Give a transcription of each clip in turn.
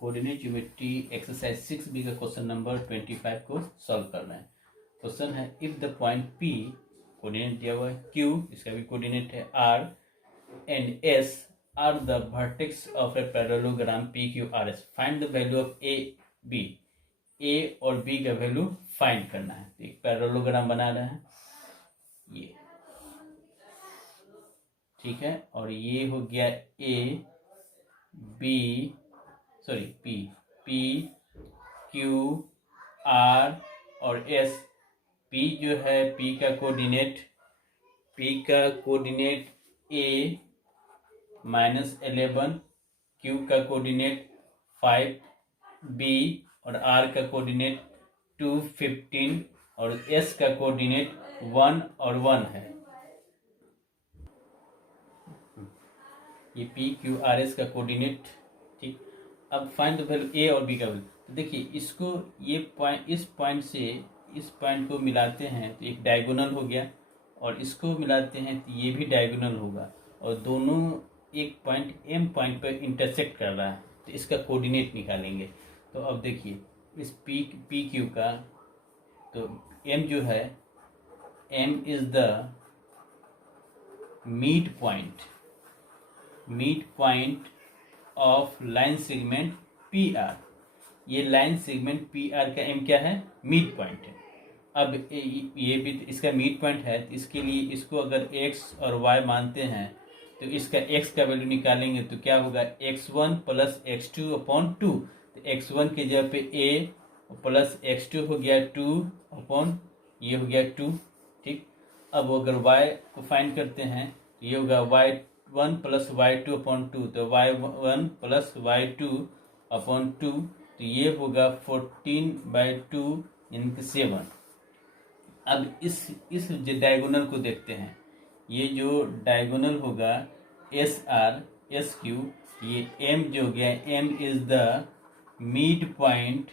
Coordinate geometry exercise 6B का question number 25 को solve करना है। क्वेश्चन है if the point P coordinate दिया हुआ है, Q इसका भी कोऑर्डिनेट है, R and S are the vertex of a parallelogram PQRS, find the value of A B। A और B का वैल्यू फाइंड करना है। तो एक पैरेललोग्राम बना रहे हैं ये, ठीक है, और ये हो गया P Q R और S। P जो है P का कोऑर्डिनेट A -11, Q का कोऑर्डिनेट 5, B और R का कोऑर्डिनेट 2 15 और S का कोऑर्डिनेट 1 और 1 है। ये PQRS का कोऑर्डिनेट, ठीक। अब फाइंड द वैल्यू A और B का वैल्यू। तो देखिए इसको इस पॉइंट से इस पॉइंट को मिलाते हैं तो एक डायगोनल हो गया, और इसको मिलाते हैं तो ये भी डायगोनल होगा, और दोनों एक पॉइंट M पॉइंट पर इंटरसेक्ट कर रहा है, तो इसका कोऑर्डिनेट निकालेंगे। तो अब देखिए इस PQ का, तो M जो है, M is the mid point of line segment PR। ये लाइन सेगमेंट PR का M क्या है, मिड पॉइंट है। अब ये भी इसका मिड पॉइंट है, तो इसके लिए इसको अगर X और Y मानते हैं तो इसका X का वैल्यू निकालेंगे तो क्या होगा, x1 प्लस x2 अपॉन 2। तो x1 के जगह पे A प्लस x2 हो गया 2 अपॉन ये हो गया 2, ठीक। अब अगर y को फाइंड करते हैं तो ये होगा y1 प्लस y2 अपॉन 2, तो y1 प्लस y2 अपॉन 2, तो ये होगा 14/2 यानी कि 7। अब इस डायगोनल को देखते हैं, ये जो डायगोनल होगा SR SQ, ये M जो हो गया, M is the mid point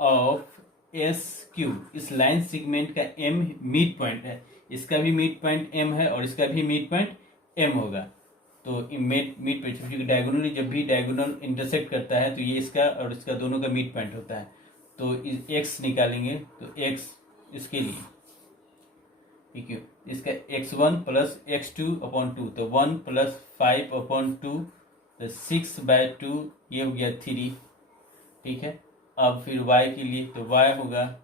of SQ। इस लाइन सेगमेंट का M मिड पॉइंट है, इसका भी मिड पॉइंट M है और इसका भी मिड पॉइंट M होगा। तो मिड पॉइंट डायगोनली जब भी डायगोनल इंटरसेक्ट करता है तो ये इसका और इसका दोनों का मिड पॉइंट होता है। तो X निकालेंगे तो X इसके लिए, ठीक है, इसका x1 प्लस x2 अपॉन 2, तो 1 प्लस 5 अपॉन 2, तो 6/2 ये हो गया 3, ठीक है। अब फिर y के लिए, तो y होगा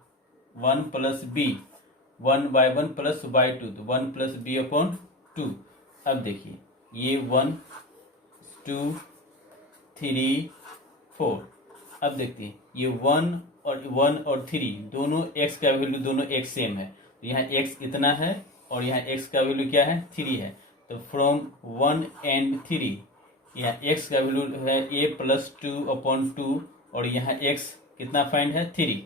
1 प्लस b, 1/1 प्लस y2, तो 1 प्लस b अपॉन 2। अब देखिए ये 1 2 3 4। अब देखते हैं ये 1 और 3 दोनों x का वैल्यू दोनों x सेम है, तो यहाँ x इतना है और यहाँ x का वैल्यू क्या है, 3 है। तो फ्रॉम 1 एंड 3 यहाँ x का वैल्यू है a प्लस 2 अपॉन 2, और यहाँ x कितना फाइंड है, 3।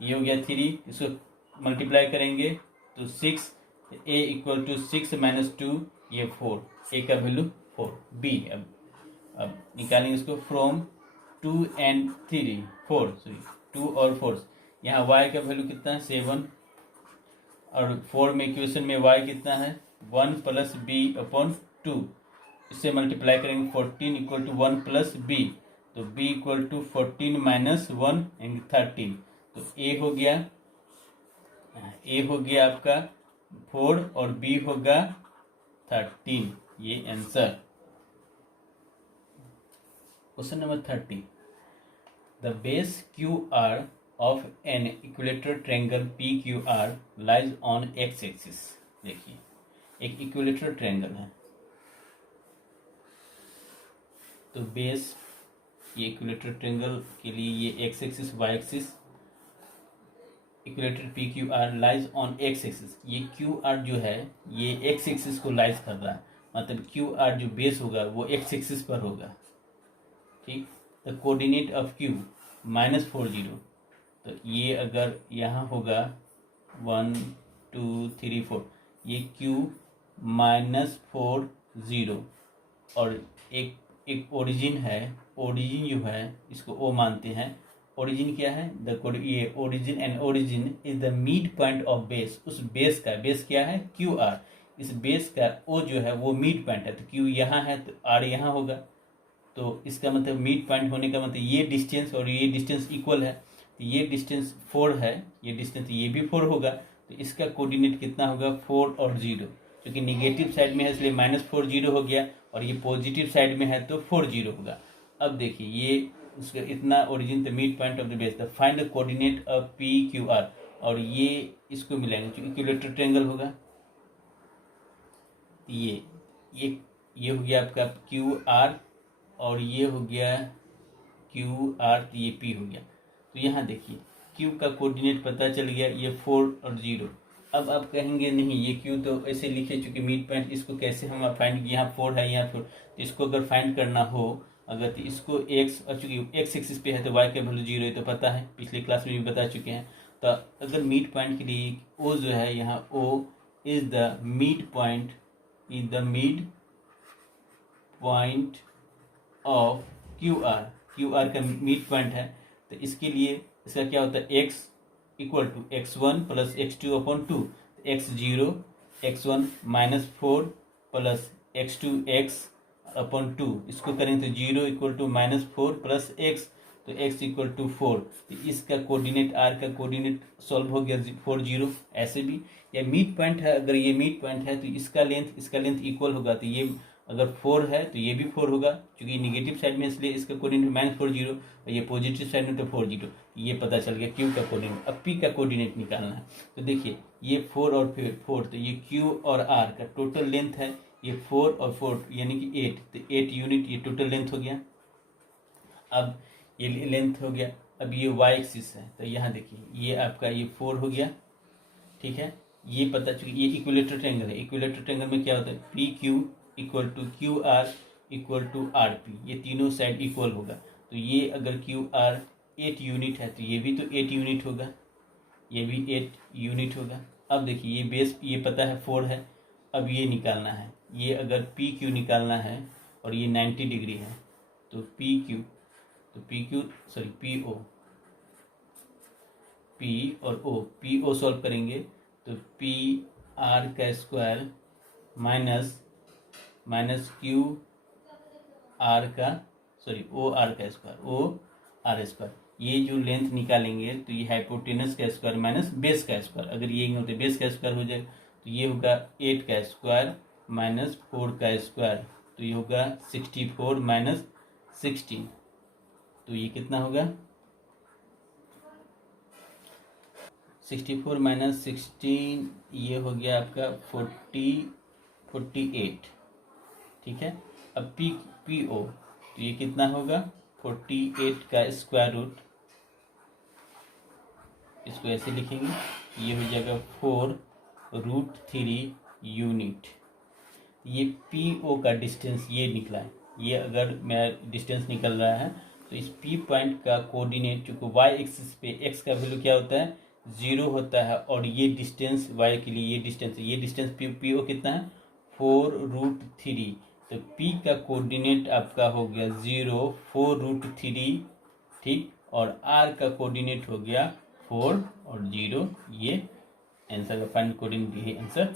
ये हो गया 3, इसको मल्टीप्लाई करेंगे तो 6, a इक्वल टू 6 माइनस 2, ये 4, a का वैल्यू 4। b अब निकालेंगे इसको फ्रॉम 2 एंड 3 4, सॉरी 2 और 4, यहाँ y का वैल्यू कितना है, 7, और 4 में इक्वेशन में y कितना है, 1 प्लस b अपॉन 2, इससे मल्टीप्लाई करेंगे 14 इक्वल टू 1 प्लस b, तो b equal to 14 minus 1 and 13, तो a हो गया आपका 4 और b होगा 13, ये answer. Question number 30, the base QR of an equilateral triangle PQR lies on x axis। देखिए एक इक्विलेटरल ट्रायंगल है, तो बेस ये इक्विलेटरल ट्रायंगल के लिए ये x axis y axis, equilateral PQR lies on x axis. ये QR जो है ये x एक्सिस को लाइज कर रहा है, मतलब QR जो बेस होगा वो x एक्सिस पर होगा, ठीक। द कोऑर्डिनेट ऑफ Q -40, तो ये अगर यहाँ होगा 1 2 3 4, ये Q -40, और एक ओरिजिन है, ओरिजिन जो है इसको O मानते हैं। ओरिजिन क्या है, ये origin is the mid point of base. उस बेस का, बेस क्या है, QR, इस बेस का O जो है वो मिड पॉइंट है, तो Q यहाँ है तो R यहाँ होगा, तो इसका मतलब मिड पॉइंट होने का मतलब ये डिस्टेंस और ये डिस्टेंस इक्वल है, तो ये डिस्टेंस 4 है, ये डिस्टेंस ये भी 4 होगा, तो इसका कोऑर्डिनेट कितना होगा 4 और 0, क्योंकि निगेटिव साइड में है इसलिए -4 0 हो गया, और ये पॉजिटिव साइड में है तो 4 0 होगा। अब देखिए ये उसका इतना origin the mid point of the base, the find the coordinate of P Q R, और ये इसको मिलाएंगे जो इक्विलेटरल ट्रायंगल होगा, ये हो गया आपका क्यू आर, और ये हो गया क्यू आर, तो ये पी हो गया। तो यहाँ देखिए क्यू का कोऑर्डिनेट पता चल गया, ये 4 और 0। अब आप कहेंगे नहीं ये क्यू तो ऐसे लिखे चूंकि मिड पॉइंट, इसको कैसे हम फाइंड, यहाँ 4 है यहाँ 4, तो इसको अगर फाइंड करना हो अगर, तो इसको एक्स, चूंकि एक्स एक्सिस पे है तो वाई का वैल्यू 0 है, तो पता है पिछले क्लास में भी बता चुके हैं। तो अगर मिड पॉइंट के लिए ओ जो है यहाँ O is the mid point, is the mid point of Q R का मिड पॉइंट है, तो इसके लिए इसका क्या होता है x equal to x1 plus x2 upon 2, x0 x1 -4 plus x2 x upon 2, इसको करें तो 0 इक्वल टू -4 प्लस x, तो x इक्वल टू 4, तो इसका कोऑर्डिनेट r का कोऑर्डिनेट सॉल्व हो गया 4 0। ऐसे भी या मिड पॉइंट है, अगर ये मिड पॉइंट है तो इसका लेंथ इक्वल होगा, तो ये अगर 4 है तो ये भी 4 होगा, क्योंकि निगेटिव साइड में इसलिए इसका कोऑर्डिनेट -4 0, और ये पॉजिटिव साइड में तो 4 0, ये पता चल गया क्यू का कोऑर्डिनेट। अब पी का कोऑर्डिनेट निकालना है, तो देखिए ये 4 और फिर 4, तो ये क्यू और आर का टोटल लेंथ है, ये 4 और 4 यानी कि 8, तो 8 यूनिट ये टोटल लेंथ हो गया। अब ये लेंथ हो गया, अब ये वाई एक्सिस है, तो यहाँ देखिए ये आपका ये 4 हो गया, ठीक है। ये पता चलिए ये इक्विलेटरल ट्रायंगल है, इक्विलेटरल ट्रायंगल में क्या होता है P Q equal to Q R equal to R P, ये तीनों साइड इक्वल होगा, तो ये अगर क्यू आर 8 यूनिट है तो ये भी तो 8 यूनिट होगा, ये भी 8 यूनिट होगा। अब देखिए ये बेस ये पता है 4 है, अब ये निकालना है, ये अगर पी क्यू निकालना है और ये 90 डिग्री है, तो पी क्यू सॉरी पी और ओ, पी ओ सॉल्व करेंगे तो पी आर का स्क्वायर माइनस क्यू आर का ओ आर का स्क्वायर, ओ आर स्क्वायर, ये जो लेंथ निकालेंगे तो ये हाइपोटेनस का स्क्वायर माइनस बेस का स्क्वायर, अगर ये होते बेस का स्क्वायर हो जाए तो ये होगा 8 का स्क्वायर माइनस 4 का स्क्वायर, तो ये होगा 64 माइनस 16, तो ये कितना होगा 64 माइनस 16, ये हो गया आपका 48, ठीक है। अब पी ओ, तो ये कितना होगा 48 का स्क्वायर रूट, इसको ऐसे लिखेंगे, ये हो जाएगा 4√3 यूनिट। ये पी ओ का डिस्टेंस ये निकला है, ये अगर मेरा डिस्टेंस निकल रहा है तो इस पी पॉइंट का कोऑर्डिनेट, चूँकि वाई एक्सिस पे एक्स का वैल्यू क्या होता है 0 होता है, और ये डिस्टेंस वाई के लिए ये डिस्टेंस पी ओ कितना है 4√3, तो पी का कोऑर्डिनेट आपका हो गया 0 4√3, ठीक, और आर का कोऑर्डिनेट हो गया 4 और 0, ये आंसर का फाइनल कोऑर्डिनेट, ये आंसर